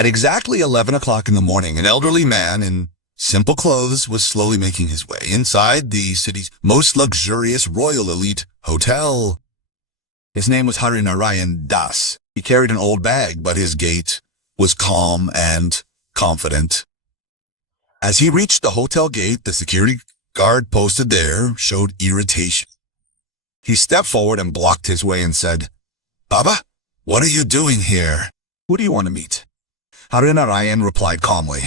At exactly 11 o'clock in the morning, an elderly man in simple clothes was slowly making his way inside the city's most luxurious royal elite hotel. His name was Harinarayan Das. He carried an old bag, but his gait was calm and confident. As he reached the hotel gate, the security guard posted there showed irritation. He stepped forward and blocked his way and said, "Baba, what are you doing here? Who do you want to meet?" Harinarayan replied calmly,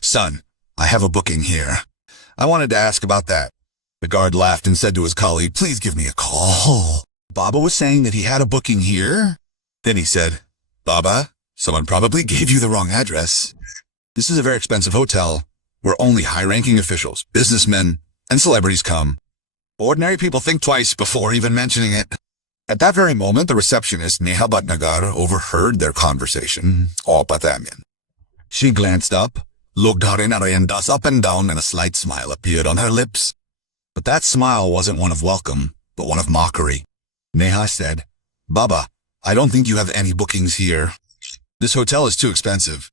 "Son, I have a booking here. I wanted to ask about that." The guard laughed and said to his colleague, "Please give me a call." Baba was saying that he had a booking here. Then he said, "Baba, someone probably gave you the wrong address. This is a very expensive hotel where only high-ranking officials, businessmen, and celebrities come. Ordinary people think twice before even mentioning it." At that very moment, the receptionist, Neha Bhatnagar, overheard their conversation. She glanced up, looked Harinarayan Das up and down, and a slight smile appeared on her lips. But that smile wasn't one of welcome, but one of mockery. Neha said, "Baba, I don't think you have any bookings here. This hotel is too expensive.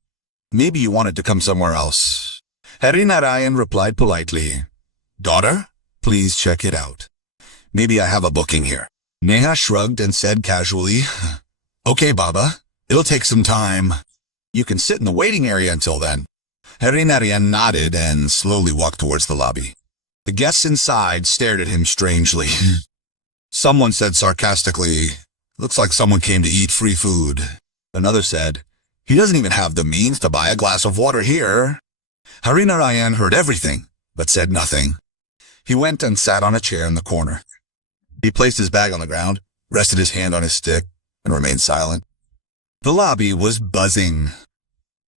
Maybe you wanted to come somewhere else." Harinarayan replied politely, "Daughter, please check it out. Maybe I have a booking here." Neha shrugged and said casually, "Okay, Baba, it'll take some time. You can sit in the waiting area until then." Harinarayan nodded and slowly walked towards the lobby. The guests inside stared at him strangely. Someone said sarcastically, "Looks like someone came to eat free food." Another said, "He doesn't even have the means to buy a glass of water here." Harinarayan heard everything, but said nothing. He went and sat on a chair in the corner. He placed his bag on the ground, rested his hand on his stick, and remained silent. The lobby was buzzing.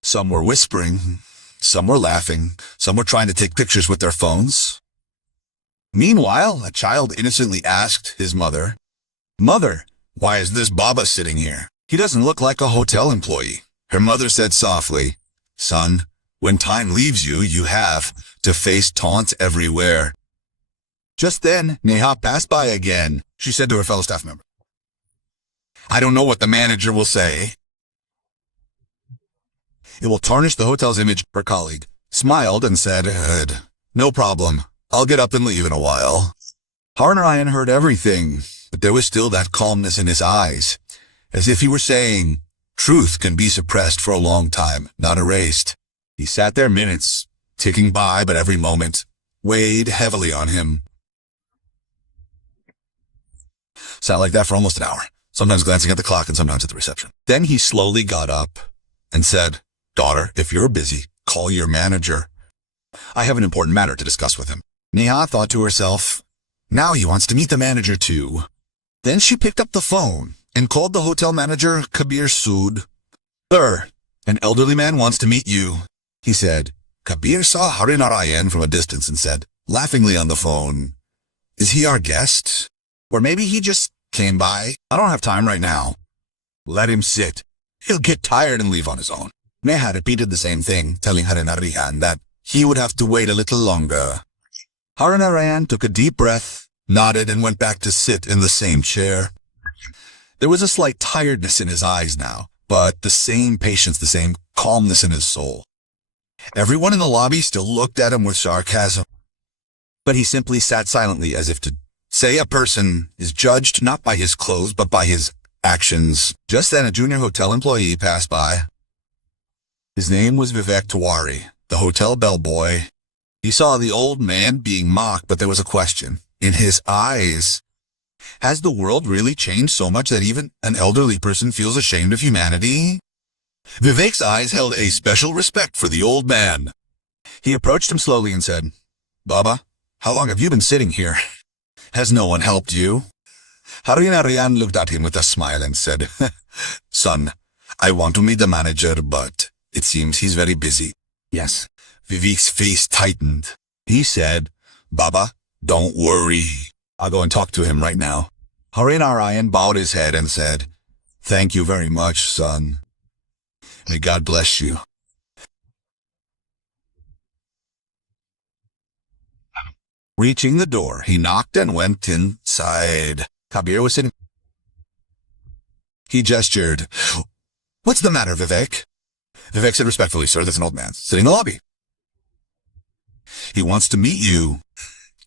Some were whispering, some were laughing, some were trying to take pictures with their phones. Meanwhile, a child innocently asked his mother, "Mother, why is this Baba sitting here? He doesn't look like a hotel employee." Her mother said softly, "Son, when time leaves you, you have to face taunts everywhere." Just then, Neha passed by again. She said to her fellow staff member, "I don't know what the manager will say. It will tarnish the hotel's image." Her colleague smiled and said, "No problem. I'll get up and leave in a while." Harinarayan heard everything, but there was still that calmness in his eyes, as if he were saying, truth can be suppressed for a long time, not erased. He sat there minutes, ticking by, but every moment weighed heavily on him. Sat like that for almost an hour, sometimes glancing at the clock and sometimes at the reception. Then he slowly got up and said, "Daughter, if you're busy, call your manager. I have an important matter to discuss with him." Neha thought to herself, now he wants to meet the manager too. Then she picked up the phone and called the hotel manager, Kabir Sood. "Sir, an elderly man wants to meet you," he said. Kabir saw Harinarayan from a distance and said, laughingly on the phone, "Is he our guest? Or maybe he just came by? I don't have time right now." "Let him sit. He'll get tired and leave on his own." Neha repeated the same thing, telling Harinarayan that he would have to wait a little longer. Harinarayan took a deep breath, nodded, and went back to sit in the same chair. There was a slight tiredness in his eyes now, but the same patience, the same calmness in his soul. Everyone in the lobby still looked at him with sarcasm, but he simply sat silently as if to say a person is judged not by his clothes but by his actions. Just then a junior hotel employee passed by. His name was Vivek Tiwari, the hotel bellboy. He saw the old man being mocked, but there was a question in his eyes. Has the world really changed so much that even an elderly person feels ashamed of humanity? Vivek's eyes held a special respect for the old man. He approached him slowly and said, "Baba, how long have you been sitting here? Has no one helped you?" Harinarayan looked at him with a smile and said, "Son, I want to meet the manager, but it seems he's very busy." "Yes." Vivek's face tightened. He said, "Baba, don't worry. I'll go and talk to him right now." Harinarayan bowed his head and said, "Thank you very much, son. May God bless you." Reaching the door, he knocked and went inside. Kabir was sitting. He gestured. "What's the matter, Vivek?" Vivek said respectfully, "Sir, there's an old man sitting in the lobby. He wants to meet you."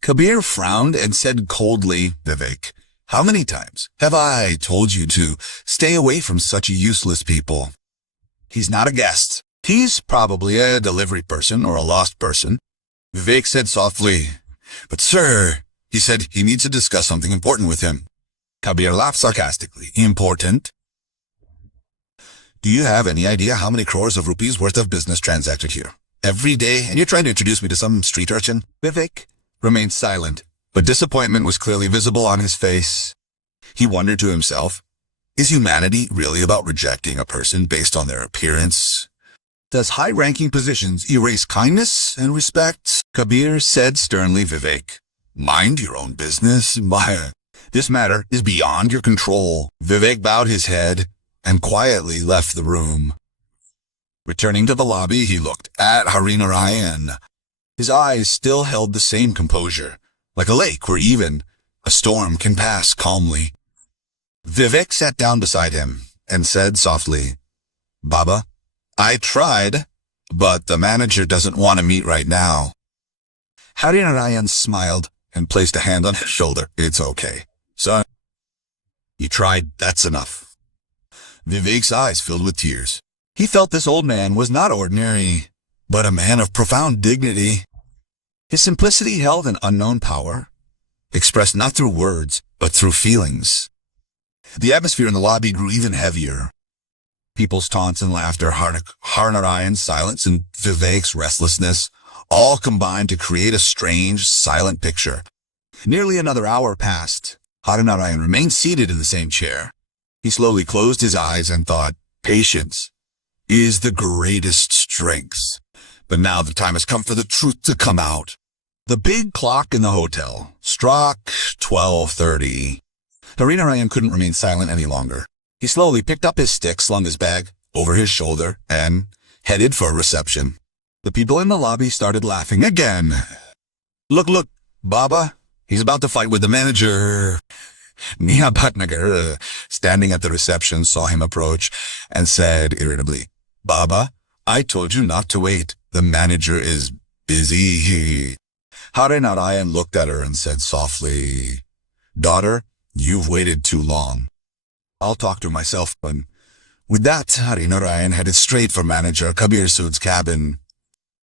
Kabir frowned and said coldly, "Vivek, how many times have I told you to stay away from such useless people? He's not a guest. He's probably a delivery person or a lost person." Vivek said softly, "But sir," he said, "he needs to discuss something important with him." Kabir laughed sarcastically. "Important? Do you have any idea how many crores of rupees worth of business transacted here every day, and you're trying to introduce me to some street urchin?" Vivek remained silent, but disappointment was clearly visible on his face. He wondered to himself, is humanity really about rejecting a person based on their appearance? Does high-ranking positions erase kindness and respect? Kabir said sternly, "Vivek, mind your own business. This matter is beyond your control." Vivek bowed his head and quietly left the room. Returning to the lobby, he looked at Harinarayan. His eyes still held the same composure, like a lake where even a storm can pass calmly. Vivek sat down beside him and said softly, "Baba, I tried, but the manager doesn't want to meet right now." Harinarayan smiled and placed a hand on his shoulder. "It's okay, son. You tried, that's enough." Vivek's eyes filled with tears. He felt this old man was not ordinary, but a man of profound dignity. His simplicity held an unknown power, expressed not through words, but through feelings. The atmosphere in the lobby grew even heavier. People's taunts and laughter, Harinarayan's silence, and Vivek's restlessness all combined to create a strange, silent picture. Nearly another hour passed. Harinarayan remained seated in the same chair. He slowly closed his eyes and thought, patience is the greatest strength. But now the time has come for the truth to come out. The big clock in the hotel struck 12:30. Harinarayan couldn't remain silent any longer. He slowly picked up his stick, slung his bag over his shoulder, and headed for reception. The people in the lobby started laughing again. Look, Baba, he's about to fight with the manager." Nia Bhatnagar, standing at the reception, saw him approach and said irritably, "Baba, I told you not to wait. The manager is busy." Harinarayan looked at her and said softly, "Daughter, you've waited too long. I'll talk to myself." And with that, Harinarayan headed straight for Manager Kabir Sood's cabin.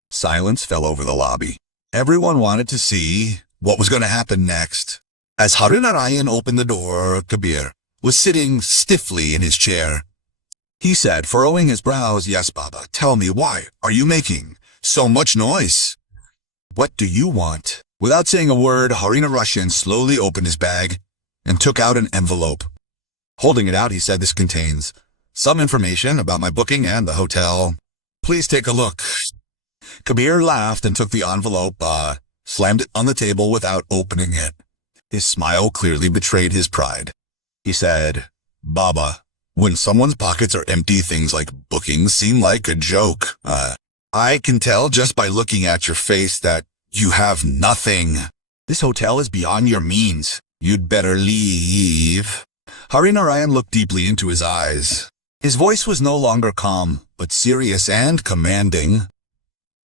Silence fell over the lobby. Everyone wanted to see what was going to happen next. As Harinarayan opened the door, Kabir was sitting stiffly in his chair. He said, furrowing his brows, "Yes, Baba, tell me, why are you making so much noise? What do you want?" Without saying a word, Harinarayan slowly opened his bag and took out an envelope. Holding it out, he said, "This contains some information about my booking and the hotel. Please take a look." Kabir laughed and took the envelope, slammed it on the table without opening it. His smile clearly betrayed his pride. He said, "Baba, when someone's pockets are empty, things like bookings seem like a joke. I can tell just by looking at your face that you have nothing. This hotel is beyond your means. You'd better leave." Harinarayan looked deeply into his eyes. His voice was no longer calm, but serious and commanding.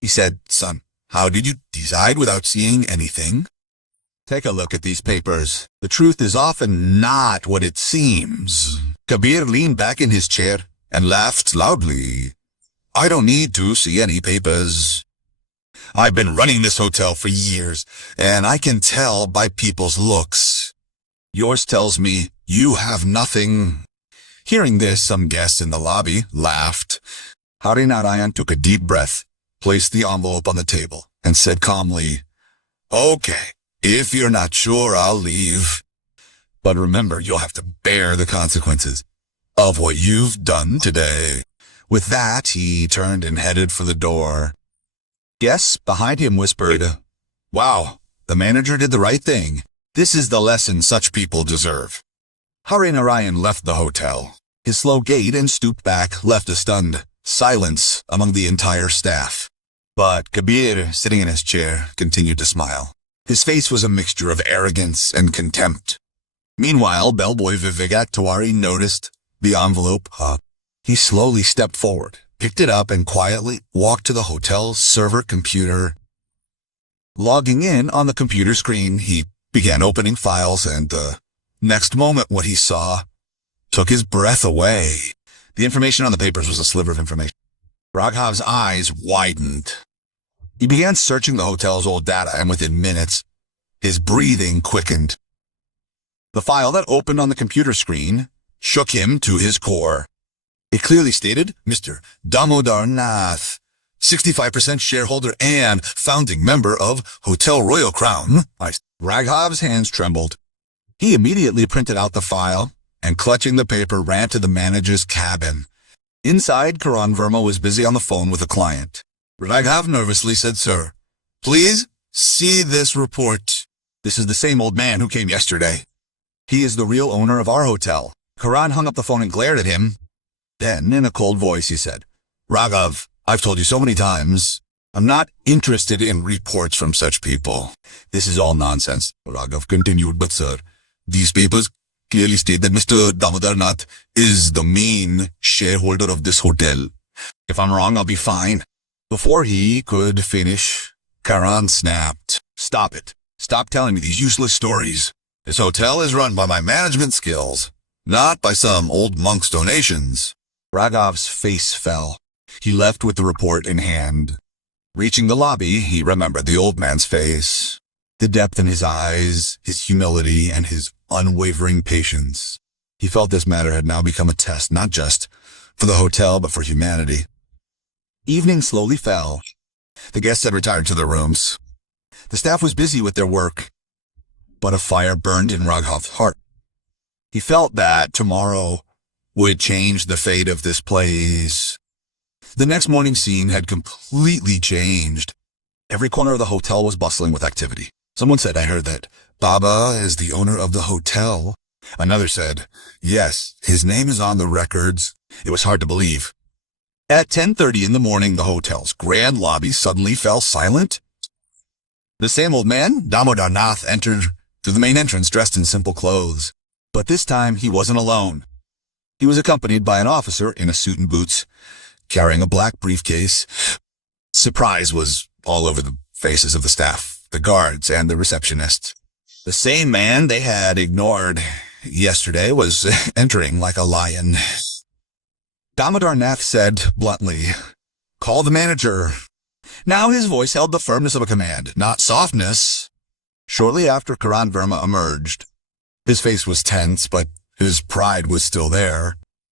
He said, "Son, how did you decide without seeing anything? Take a look at these papers. The truth is often not what it seems." Kabir leaned back in his chair and laughed loudly. "I don't need to see any papers. I've been running this hotel for years, and I can tell by people's looks. Yours tells me you have nothing." Hearing this, some guests in the lobby laughed. Harinarayan took a deep breath, placed the envelope on the table, and said calmly, "Okay, if you're not sure, I'll leave. But remember, you'll have to bear the consequences of what you've done today." With that, he turned and headed for the door. Guests behind him whispered, "Wow, the manager did the right thing. This is the lesson such people deserve." Harinarayan left the hotel. His slow gait and stooped back left a stunned silence among the entire staff. But Kabir, sitting in his chair, continued to smile. His face was a mixture of arrogance and contempt. Meanwhile, bellboy Vivek Tiwari noticed the envelope. He slowly stepped forward picked it up, and quietly walked to the hotel's server computer. Logging in on the computer screen, he began opening files, and the next moment what he saw took his breath away. The information on the papers was a sliver of information. Raghav's eyes widened. He began searching the hotel's old data, and within minutes, his breathing quickened. The file that opened on the computer screen shook him to his core. It clearly stated, Mr. Damodar Nath, 65% shareholder and founding member of Hotel Royal Crown. Raghav's hands trembled. He immediately printed out the file and, clutching the paper, ran to the manager's cabin. Inside, Karan Verma was busy on the phone with a client. Raghav nervously said, Sir, please see this report. This is the same old man who came yesterday. He is the real owner of our hotel. Karan hung up the phone and glared at him. Then, in a cold voice, he said, Raghav, I've told you so many times, I'm not interested in reports from such people. This is all nonsense. Raghav continued, but sir, these papers clearly state that Mr. Damodar Nath is the main shareholder of this hotel. If I'm wrong, I'll be fine. Before he could finish, Karan snapped. Stop it. Stop telling me these useless stories. This hotel is run by my management skills, not by some old monk's donations. Raghav's face fell. He left with the report in hand. Reaching the lobby, he remembered the old man's face, the depth in his eyes, his humility, and his unwavering patience. He felt this matter had now become a test, not just for the hotel, but for humanity. Evening slowly fell. The guests had retired to their rooms. The staff was busy with their work, but a fire burned in Raghav's heart. He felt that tomorrow would change the fate of this place. The next morning's scene had completely changed. Every corner of the hotel was bustling with activity. Someone said, I heard that Baba is the owner of the hotel. Another said, yes, his name is on the records. It was hard to believe. At 10:30 in the morning, the hotel's grand lobby suddenly fell silent. The same old man, Damodar Nath, entered through the main entrance dressed in simple clothes. But this time, he wasn't alone. He was accompanied by an officer in a suit and boots, carrying a black briefcase. Surprise was all over the faces of the staff, the guards, and the receptionist. The same man they had ignored yesterday was entering like a lion. Damodar Nath said bluntly, call the manager. Now his voice held the firmness of a command, not softness. Shortly after, Karan Verma emerged. His face was tense, but his pride was still there.